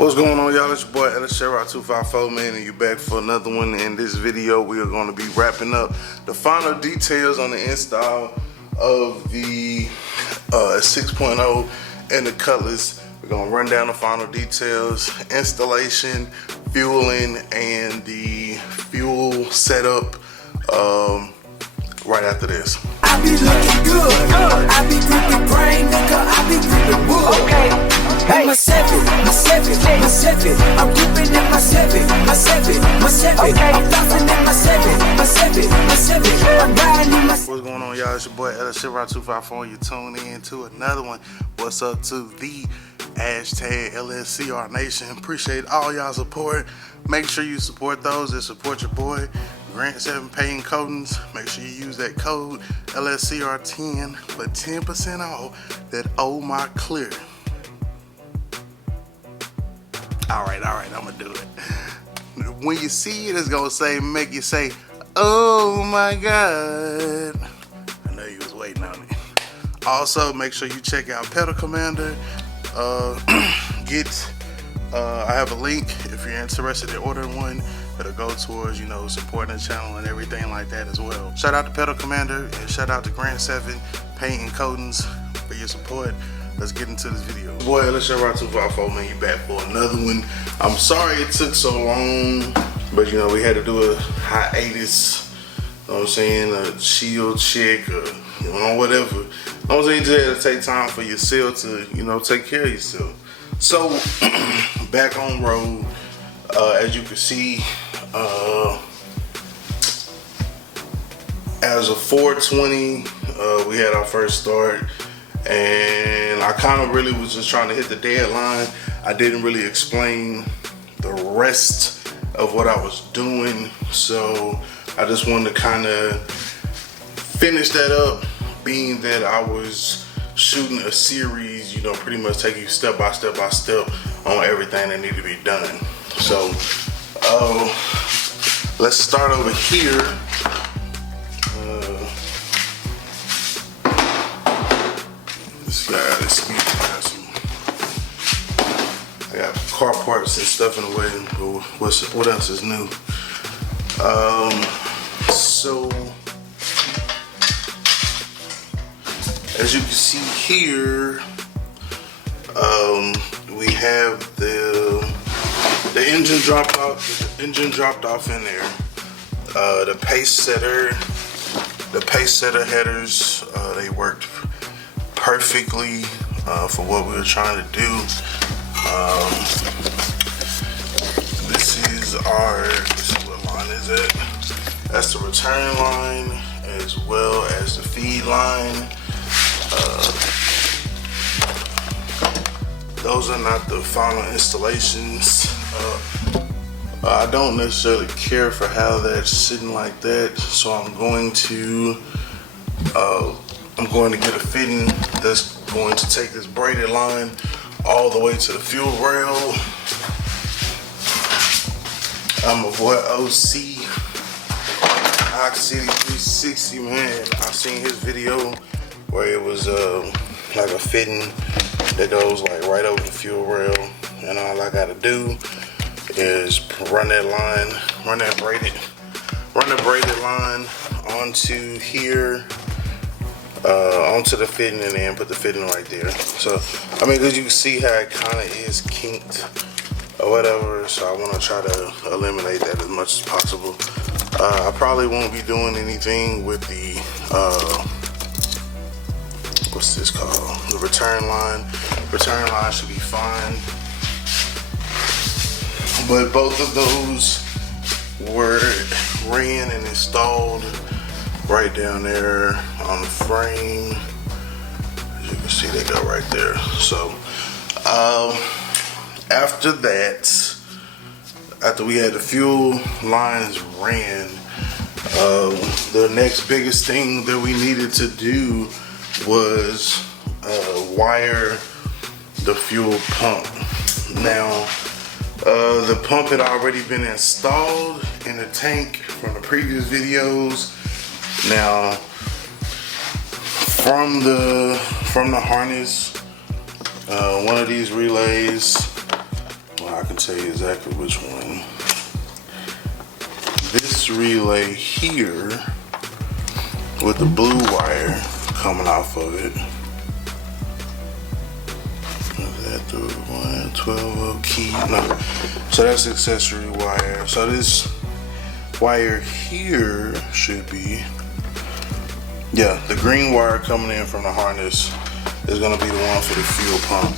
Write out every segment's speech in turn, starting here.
What's going on, y'all? It's your boy LSCHEVYRYDER254, man, and you back for another one. In this video, we are going to be wrapping up the final details on the install of the 6.0 and the Cutlass. We're going to run down the final details, installation, fueling, and the fuel setup right after this. I be looking good, I be gripping brain, nigga, I be gripping wood. Okay. Hey. My seven, I'm gripping in my seven. Okay. I'm bouncing in my seven. I'm riding in my. What's going on, y'all? It's your boy LSCHEVYRYDER254. You tune in to another one. What's up to the hashtag LSCR Nation? Appreciate all y'all support. Make sure you support those that support your boy. Grant 7 Paint Coatings. Make sure you use that code LSCR10 for 10% off that Oh My Clear. Alright, I'm gonna do it. When you see it, it's gonna say, make you say, oh my God. I know you was waiting on it. Also, make sure you check out Pedal Commander. I have a link if you're interested in ordering one. That'll go towards, you know, supporting the channel and everything like that as well. Shout out to Pedal Commander and shout out to Grant 7 Paint and Coatings for your support. Let's get into this video. Boy, LSCHEVYRYDER254, man, you back for another one. I'm sorry it took so long, but you know, we had to do a hiatus, you know what I'm saying, a shield check or, you know, whatever. You know what I'm saying, you just had to take time for yourself to, you know, take care of yourself. So, back on road, as you can see, as of 420, we had our first start, and I kind of really was just trying to hit the deadline. I didn't really explain the rest of what I was doing, so I just wanted to kind of finish that up, being that I was shooting a series, you know, pretty much taking you step by step on everything that needed to be done. So let's start over here. I got car parts and stuff in the way. What else is new? So as you can see here, we have the engine dropped off. The engine dropped off in there. The pace setter headers, they worked perfectly for what we were trying to do. This is what line is it? That's the return line as well as the feed line. Those are not the final installations. I don't necessarily care for how that's sitting like that, so I'm going to get a fitting that's going to take this braided line all the way to the fuel rail. I'm a boy OC, Oxy 360, man. I've seen his video where it was like a fitting that goes like right over the fuel rail, and all I gotta do is run the braided line onto here, onto the fitting, and then put the fitting right there. So I mean, because you can see how it kind of is kinked or whatever, so I want to try to eliminate that as much as possible. I probably won't be doing anything with the what's this called? The return line. Return line should be fine. But both of those were ran and installed right down there on the frame. As you can see, they go right there. So after that, after we had the fuel lines ran, the next biggest thing that we needed to do was wire the fuel pump. Now, the pump had already been installed in the tank from the previous videos. Now, from the harness, one of these relays, well, I can tell you exactly which one. This relay here with the blue wire coming off of it. Is that the 112 key? No. So that's the accessory wire. So this wire here should be, yeah, the green wire coming in from the harness is going to be the one for the fuel pump,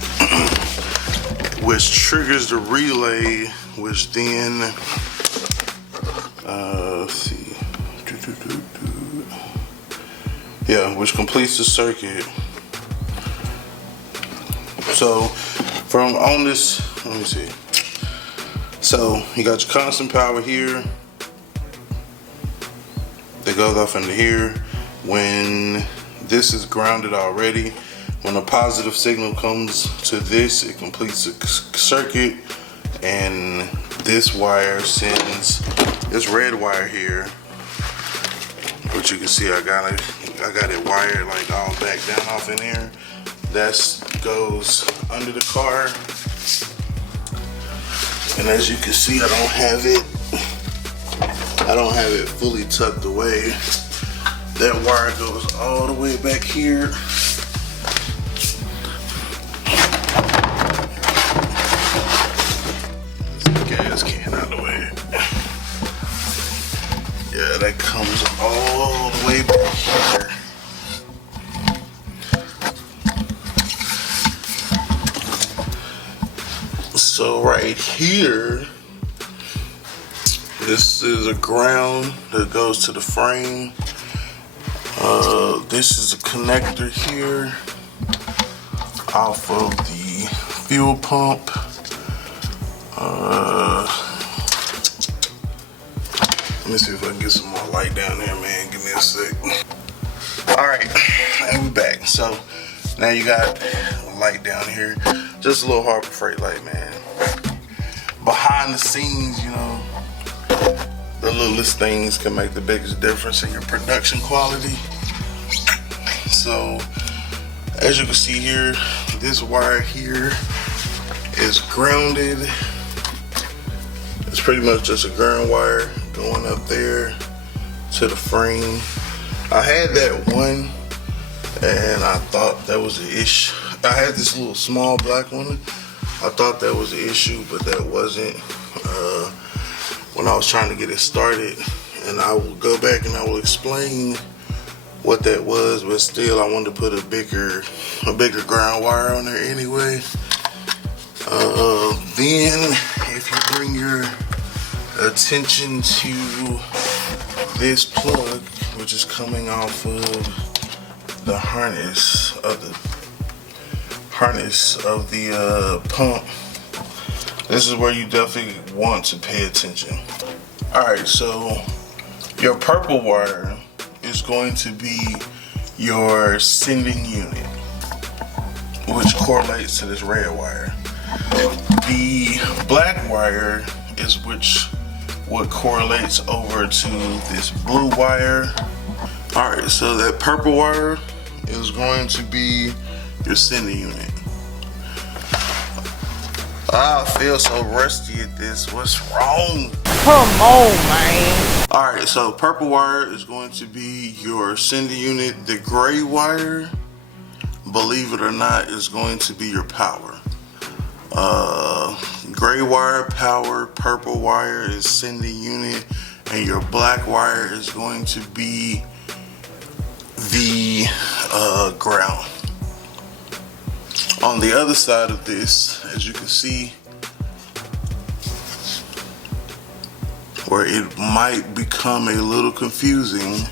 which triggers the relay, which then, let's see, yeah, which completes the circuit. So from on this, let me see. So you got your constant power here that goes off into here. When this is grounded already, when a positive signal comes to this, it completes the circuit, and this wire sends this red wire here, which you can see I got it wired like all back down off in here. That goes under the car, and as you can see, I don't have it fully tucked away. That wire goes all the way back here. Gas can out of the way. Yeah, that comes all the way back here. So right here, this is a ground that goes to the frame. This is a connector here off of the fuel pump. Let me see if I can get some more light down there, man. Give me a sec. Alright, and we're back. So now you got light down here. Just a little Harbor Freight light, man. Behind the scenes, you know, the littlest things can make the biggest difference in your production quality. So as you can see here, this wire here is grounded. It's pretty much just a ground wire going up there to the frame. I had that one and I thought that was the issue. I had this little small black one. I thought that was the issue, but that wasn't. When I was trying to get it started, and I will go back and I will explain what that was, but still I wanted to put a bigger ground wire on there anyway. Then if you bring your attention to this plug, which is coming off of the harness of the pump, this is where you definitely want to pay attention. Alright, so your purple wire is going to be your sending unit, which correlates to this red wire. The black wire is what correlates over to this blue wire. Alright, so that purple wire is going to be your sending unit. I feel so rusty at this. What's wrong? Come on, man. Alright, so purple wire is going to be your sending unit. The gray wire, believe it or not, is going to be your power. Gray wire, power, purple wire is sending unit, and your black wire is going to be the ground. On the other side of this, as you can see, where it might become a little confusing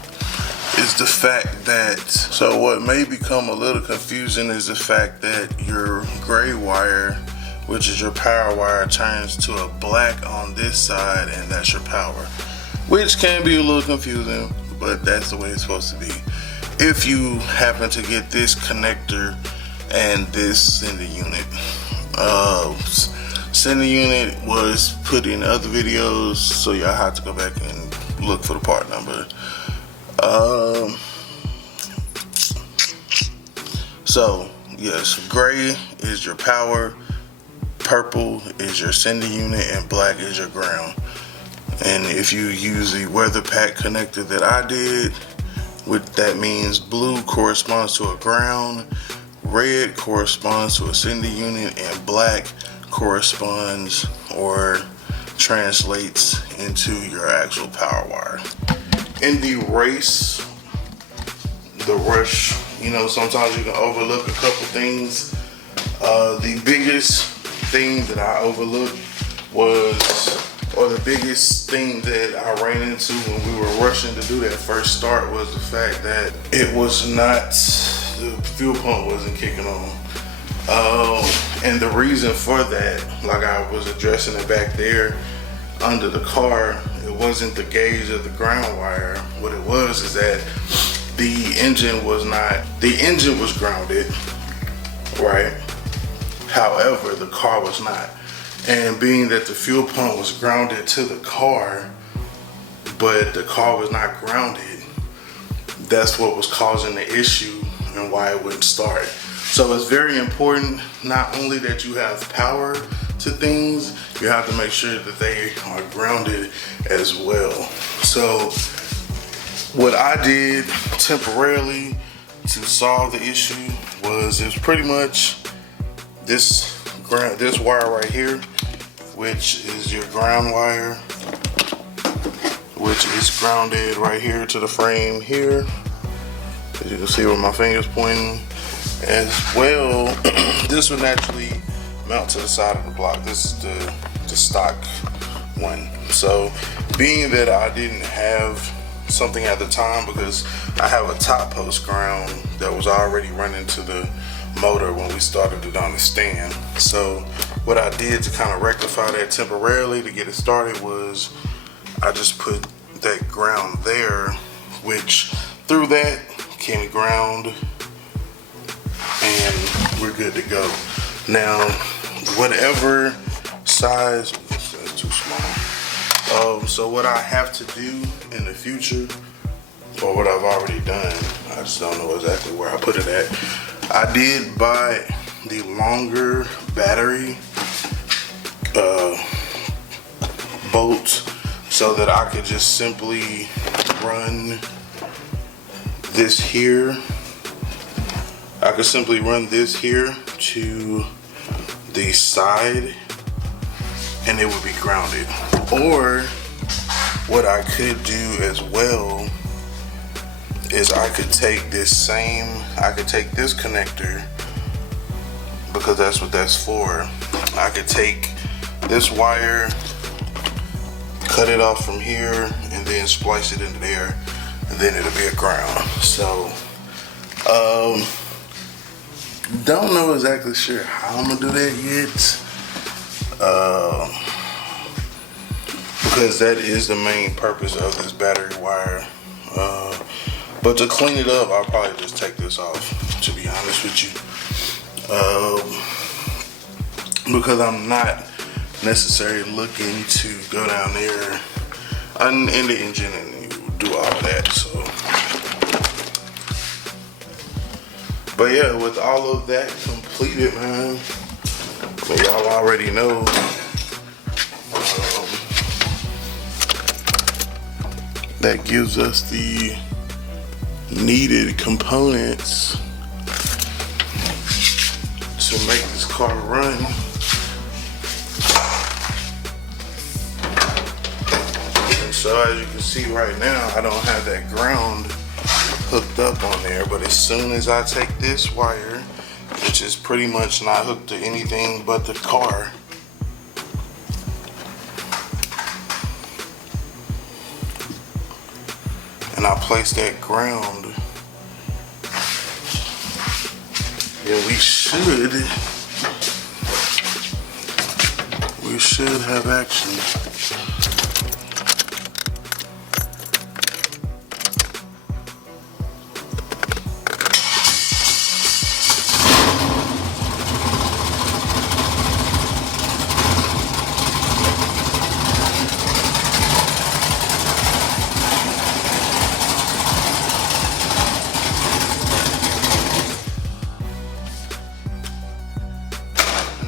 is the fact that, so what may become a little confusing is the fact that your gray wire, which is your power wire, turns to a black on this side, and that's your power, which can be a little confusing, but that's the way it's supposed to be. If you happen to get this connector and this sending unit. Sending unit was put in other videos, so y'all have to go back and look for the part number. So yes, gray is your power, purple is your sending unit and black is your ground. And if you use the weather pack connector that I did, that means blue corresponds to a ground, red corresponds to a sending unit, and black corresponds or translates into your actual power wire. In the race, the rush, you know, sometimes you can overlook a couple things. The biggest thing that I overlooked the biggest thing that I ran into when we were rushing to do that first start was the fact that it was not, the fuel pump wasn't kicking on. And the reason for that, like I was addressing it back there under the car, it wasn't the gauge of the ground wire. What it was is that the engine was grounded, right? However, the car was not. And being that the fuel pump was grounded to the car, but the car was not grounded, that's what was causing the issue and why it wouldn't start. So it's very important not only that you have power to things, you have to make sure that they are grounded as well. So what I did temporarily to solve the issue was, it's pretty much this wire right here, which is your ground wire, which is grounded right here to the frame here, as you can see where my finger's pointing. As well, this would naturally mount to the side of the block. This is the stock one. So being that I didn't have something at the time, because I have a top post ground that was already running to the motor when we started it on the stand. So what I did to kind of rectify that temporarily to get it started was I just put that ground there, which through that can ground, and we're good to go. Now, whatever size, that's too small. So what I have to do in the future, or what I've already done, I just don't know exactly where I put it at. I did buy the longer battery bolts so that I could just simply run this here. I could simply run this here to the side and it would be grounded. Or what I could do as well is I could take this connector, because that's what that's for. I could take this wire, cut it off from here, and then splice it into there, and then it'll be a ground. So, don't know exactly sure how I'm gonna do that yet, because that is the main purpose of this battery wire. But to clean it up, I'll probably just take this off, to be honest with you. Because I'm not necessarily looking to go down there in the engine and do all of that. So, but yeah, with all of that completed, man, y'all already know. That gives us the needed components to make this car run. And so as you can see right now, I don't have that ground hooked up on there, but as soon as I take this wire, which is pretty much not hooked to anything but the car, and I place that ground, then we should have action.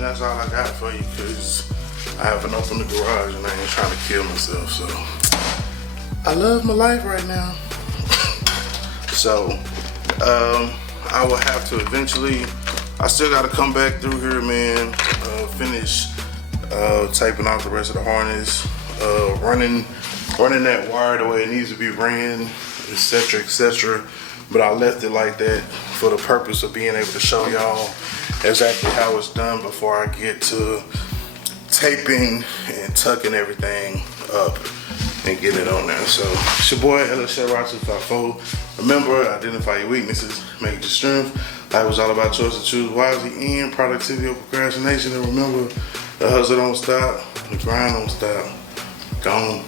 That's all I got for you. because I haven't opened the garage and I ain't trying to kill myself. So I love my life right now. So I will have to eventually, I still got to come back through here, man, finish taping out the rest of the harness, running that wire the way it needs to be ran, etc., etc. But I left it like that for the purpose of being able to show y'all exactly how it's done before I get to taping and tucking everything up and getting it on there. So it's your boy LSCHEVYRYDER254. Remember, identify your weaknesses, make it your strength. Life was all about choice to choose wisely and productivity over procrastination. And remember, the hustle don't stop, the grind don't stop. Gone.